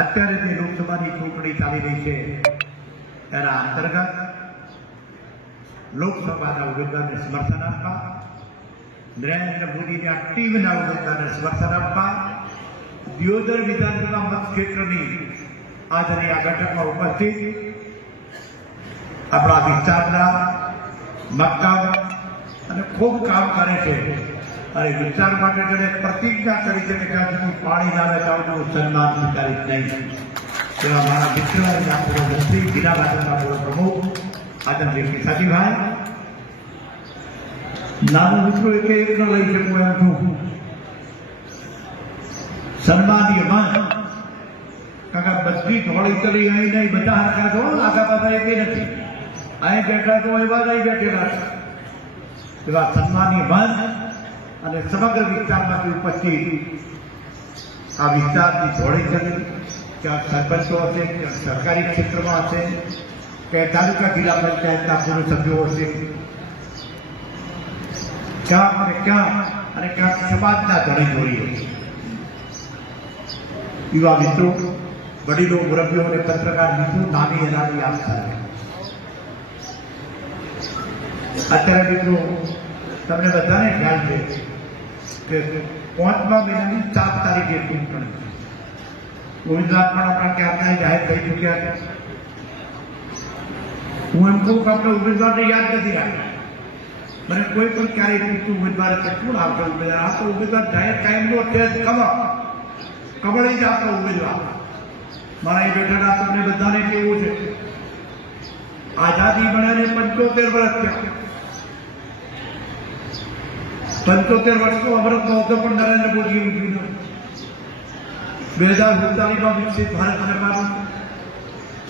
અત્યારે જે લોકસભાની ચૂંટણી ચાલી રહી છે એના અંતર્ગત લોકસભાના ઉમેદવારને સમર્થન આપવા, નરેન્દ્ર મોદીના ટીમના ઉમેદવારને સમર્થન આપવા દિયોદર વિધાનસભા મતક્ષેત્રની આજની આ બેઠકમાં ઉપસ્થિત આપણા વિસ્તારના મક્કમ અને ખૂબ કામ કરે છે અને વિસ્તાર માટે જેને પ્રતિજ્ઞા કરી છે કે જ્યાં સુધી પાણી ના આવે ત્યાં સુધી સન્માન સ્વીકારીશ નહીં એવા મારા મિત્ર અને પૂર્વ મંત્રી જિલ્લા ભાજપના પૂર્વ પ્રમુખ આદરણીય સાજીભાઈ, નાનો મિત્રો એક ન લઈ શકું એમ છું. સન્માનીય મન કાકા બધી ધોળી કરી અહીં નહીં, બધા હરખા છો, આગા પાછા એક નથી, અહીં બેઠા તો એવા નહીં બેઠેલા છે. એવા સન્માનીય મન અને સમગ્ર વિસ્તારમાંથી ઉપસ્થિત આ વિસ્તારની ધોળી કરી ક્યાંક સરપંચો હશે, ક્યાંક સરકારી ક્ષેત્રમાં હશે, કે તાલુકા જિલ્લા પંચાયતના પૂર્વ સભ્યો હશે, ક્યાંક ને ક્યાંક અને ક્યાંક સમાજના ધણી ધોળી હશે. યુવા મિત્રો, વડીલો, મુરબ્બીઓ અને પત્રકાર મિત્રો, નાની અનાની આસ્થા. અત્યારે મિત્રો તમને બધાને ખ્યાલ છે કે 5મા મહિનાની 7 તારીખે ચૂંટણી ઉમેદવાર પણ આપણા ક્યારના જાહેર થઈ ચૂક્યા છે. હું એમ કહું કે આપણે ઉમેદવારને યાદ નથી રાખ્યા. મને કોઈ પણ ક્યારેય પૂછતું ઉમેદવાર કેટલું આવતો ઉમેદવાર, આ તો ઉમેદવાર જાહેર કાયમનો છે, કબળી જ આપતો ઉમેદવાર. મારા એ બેઠેલા તમને બધાને કેવું છે, આઝાદી મળ્યાને 75 વર્ષ થયા. 75 વર્ષનો અમૃત મહોત્સવ પણ નરેન્દ્ર મોદીએ ઉજવ્યો. 2047માં વિકસિત ભારત બનાવવાનું.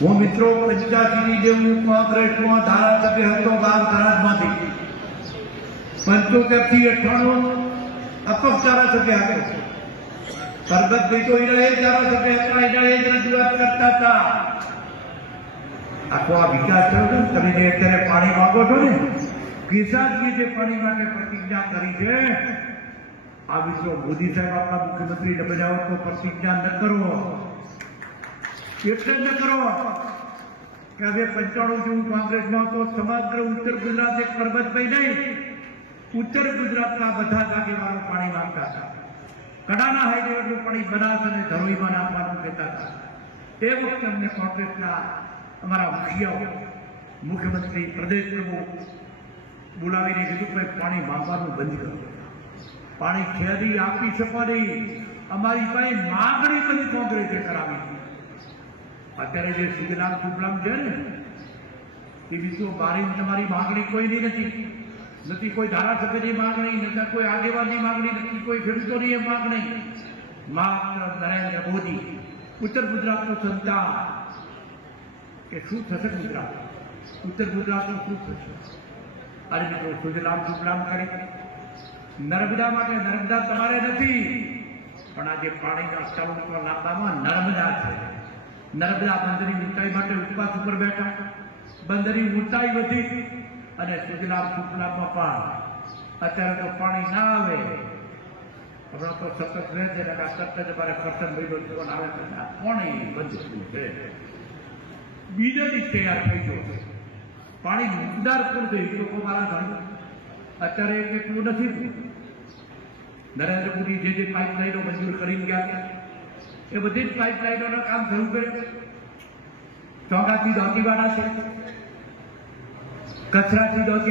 હું મિત્રો 85ની જેવું કોંગ્રેસમાં ધારાસભ્ય હતો, 12 થરાદમાંથી. 75 થી 98 અપક્ષ ધારાસભ્ય હતો. પરબતભાઈ તો એના એ ધારાસભ્ય હતા, એના એ જ રજૂઆત કરતા હતા. આખો આ વિકાસ થયો છે. તમે જે અત્યારે પાણી માંગો છો ને, કિસાનજી જે પાણી માટે પ્રતિજ્ઞા કરી છે, આ મિત્રો મોદી સાહેબ આપણા મુખ્યમંત્રીને બજાવો તો પ્રતિજ્ઞા ન કરો. એટલે ન કરો કે હવે 95 જેવું કોંગ્રેસમાં તો સમગ્ર ઉત્તર ગુજરાત એક પરબતભાઈ નહીં, ઉત્તર ગુજરાતના બધા જ આગેવાનો પાણી માંગતા હતા. કડાના હાઈડ્રોનું પાણી બનાસ અને ધરોઈમાં નાખવાનું કહેતા હતા. તે વખતે અમને કોંગ્રેસના અમારા મુખ્યમંત્રી, પ્રદેશ પ્રમુખ બોલાવીને કીધું કે પાણી માંગવાનું બંધ કરો, પાણી ખેડી આપી શકો નહીં. અમારી પાસે માંગણી બધી કોંગ્રેસે કરાવી હતી. અત્યારે જે સુજલામ સુફલામ છે ને, એ વિશ્વ બારી તમારી માંગણી કોઈની નથી કોઈ ધારાસભ્યની માંગણી, નથી કોઈ આગેવાનની માંગણી, નથી કોઈ ખેડૂતોની માંગણી. માત્ર નરેન્દ્ર મોદી, ઉત્તર ગુજરાતનું સંતાન. કે શું થશે ગુજરાત, ઉત્તર ગુજરાતનું શું થશે? અરે મિત્રો, સુજલામ સુફલામ કરી નર્મદા માટે, નર્મદા તમારે નથી, પણ આજે પાણીના સ્તરો લાંબામાં નર્મદા છે. નર્મદા બંદરની ઊંચાઈ માટે ઉપવાસ ઉપર બેઠા, બંદરની ઊંચાઈ વધી અને સુજલામ સુફલામમાં પણ અત્યારે તો પાણી ના આવે. હમણાં તો સતત રહે છે, સતત અમારે કરતન ભાઈ આવે પાણી બંધ છે. બીજા દિવસ તૈયાર થઈ ગયો, પાણી મુકદાર પૂર થઈ લોકો મારા ઘર અત્યારે એટલું નથી. નરેન્દ્ર મોદી જે પાઇપલાઇનો મંજૂર કરી ગયા એ બધી જ પાઇપલાઇનોનું કામ શરૂ કરે. ચોગાથી દોતીવાડા છે, કચરાથી દોતી